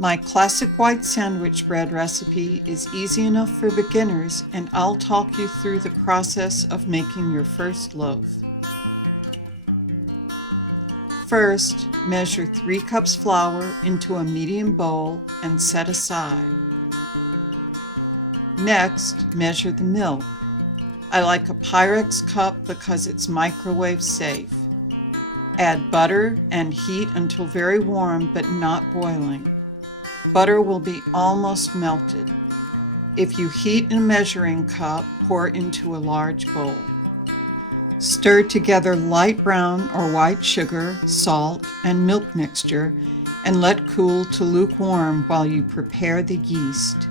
My classic white sandwich bread recipe is easy enough for beginners, and I'll talk you through the process of making your first loaf. First, measure 3 cups flour into a medium bowl and set aside. Next, measure the milk. I like a Pyrex cup because it's microwave safe. Add butter and heat until very warm but not boiling. Butter will be almost melted. If you heat in a measuring cup, pour into a large bowl. Stir together light brown or white sugar, salt, and milk mixture and let cool to lukewarm while you prepare the yeast.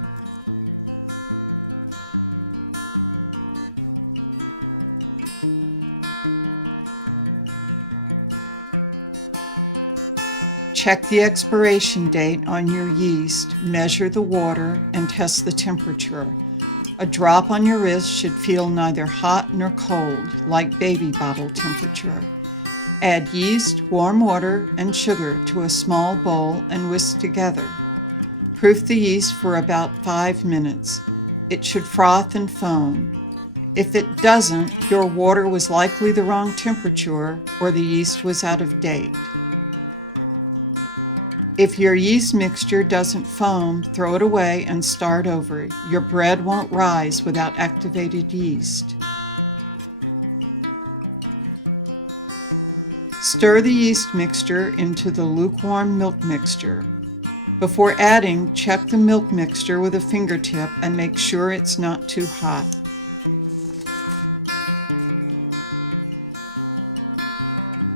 Check the expiration date on your yeast, measure the water, and test the temperature. A drop on your wrist should feel neither hot nor cold, like baby bottle temperature. Add yeast, warm water, and sugar to a small bowl and whisk together. Proof the yeast for about 5 minutes. It should froth and foam. If it doesn't, your water was likely the wrong temperature or the yeast was out of date. If your yeast mixture doesn't foam, throw it away and start over. Your bread won't rise without activated yeast. Stir the yeast mixture into the lukewarm milk mixture. Before adding, check the milk mixture with a fingertip and make sure it's not too hot.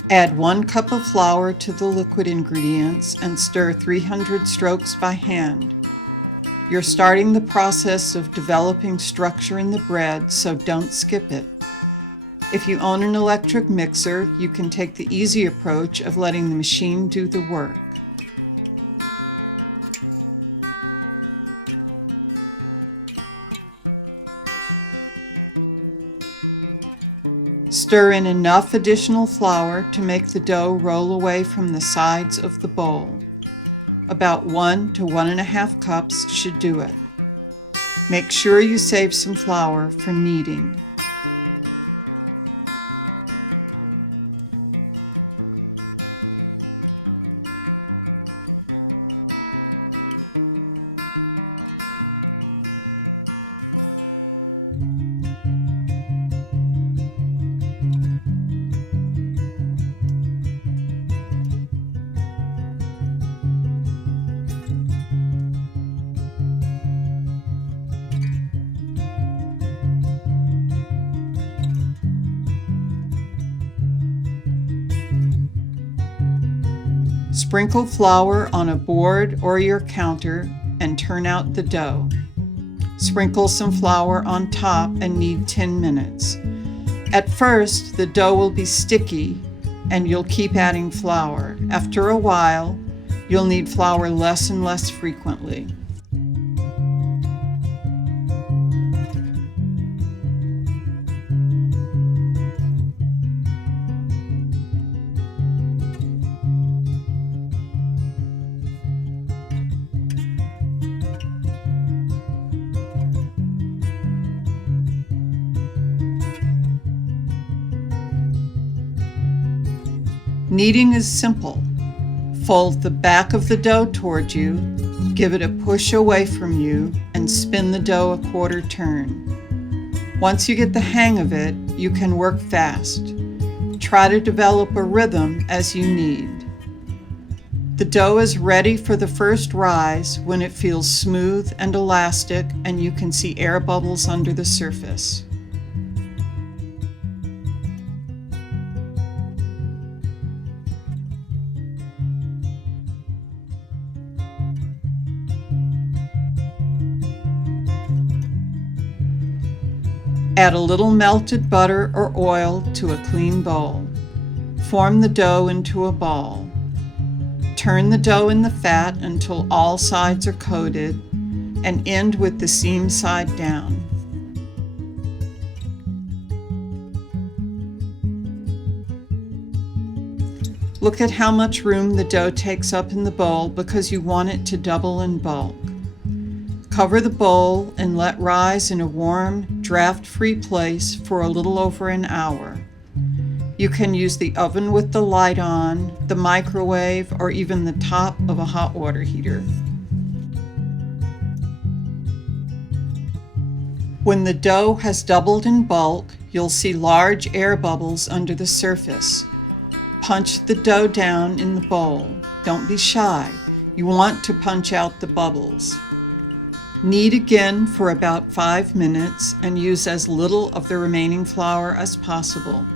Add 1 cup of flour to the liquid ingredients and stir 300 strokes by hand. You're starting the process of developing structure in the bread, so don't skip it. If you own an electric mixer, you can take the easy approach of letting the machine do the work. Stir in enough additional flour to make the dough roll away from the sides of the bowl. About 1 to 1.5 cups should do it. Make sure you save some flour for kneading. Sprinkle flour on a board or your counter and turn out the dough. Sprinkle some flour on top and knead 10 minutes. At first, the dough will be sticky and you'll keep adding flour. After a while, you'll need flour less and less frequently. Kneading is simple. Fold the back of the dough toward you, give it a push away from you, and spin the dough a quarter turn. Once you get the hang of it, you can work fast. Try to develop a rhythm as you knead. The dough is ready for the first rise when it feels smooth and elastic and you can see air bubbles under the surface. Add a little melted butter or oil to a clean bowl. Form the dough into a ball. Turn the dough in the fat until all sides are coated and end with the seam side down. Look at how much room the dough takes up in the bowl because you want it to double in bulk. Cover the bowl and let rise in a warm, draft-free place for a little over an hour. You can use the oven with the light on, the microwave, or even the top of a hot water heater. When the dough has doubled in bulk, you'll see large air bubbles under the surface. Punch the dough down in the bowl. Don't be shy. You want to punch out the bubbles. Knead again for about 5 minutes and use as little of the remaining flour as possible.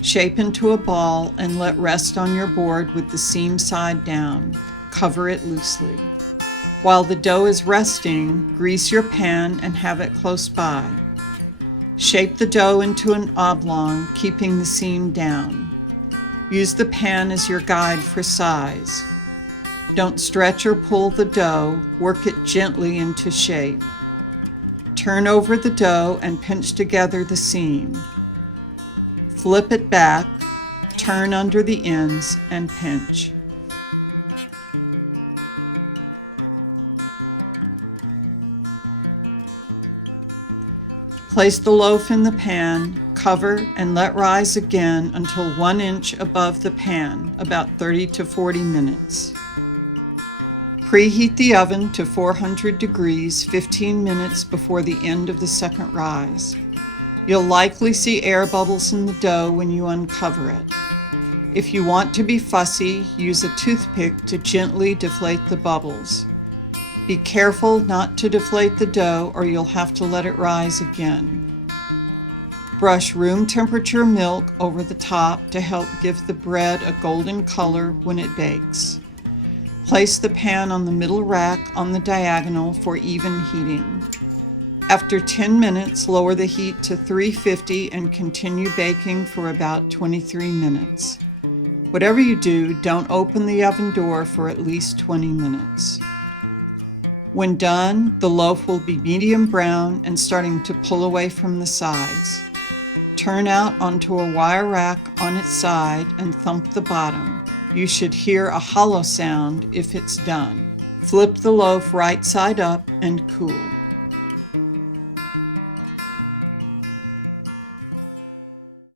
Shape into a ball and let rest on your board with the seam side down. Cover it loosely. While the dough is resting, grease your pan and have it close by. Shape the dough into an oblong, keeping the seam down. Use the pan as your guide for size. Don't stretch or pull the dough, work it gently into shape. Turn over the dough and pinch together the seam. Flip it back, turn under the ends, and pinch. Place the loaf in the pan, cover, and let rise again until 1 inch above the pan, about 30 to 40 minutes. Preheat the oven to 400 degrees 15 minutes before the end of the second rise. You'll likely see air bubbles in the dough when you uncover it. If you want to be fussy, use a toothpick to gently deflate the bubbles. Be careful not to deflate the dough or you'll have to let it rise again. Brush room temperature milk over the top to help give the bread a golden color when it bakes. Place the pan on the middle rack on the diagonal for even heating. After 10 minutes, lower the heat to 350 and continue baking for about 23 minutes. Whatever you do, don't open the oven door for at least 20 minutes. When done, the loaf will be medium brown and starting to pull away from the sides. Turn out onto a wire rack on its side and thump the bottom. You should hear a hollow sound if it's done. Flip the loaf right side up and cool.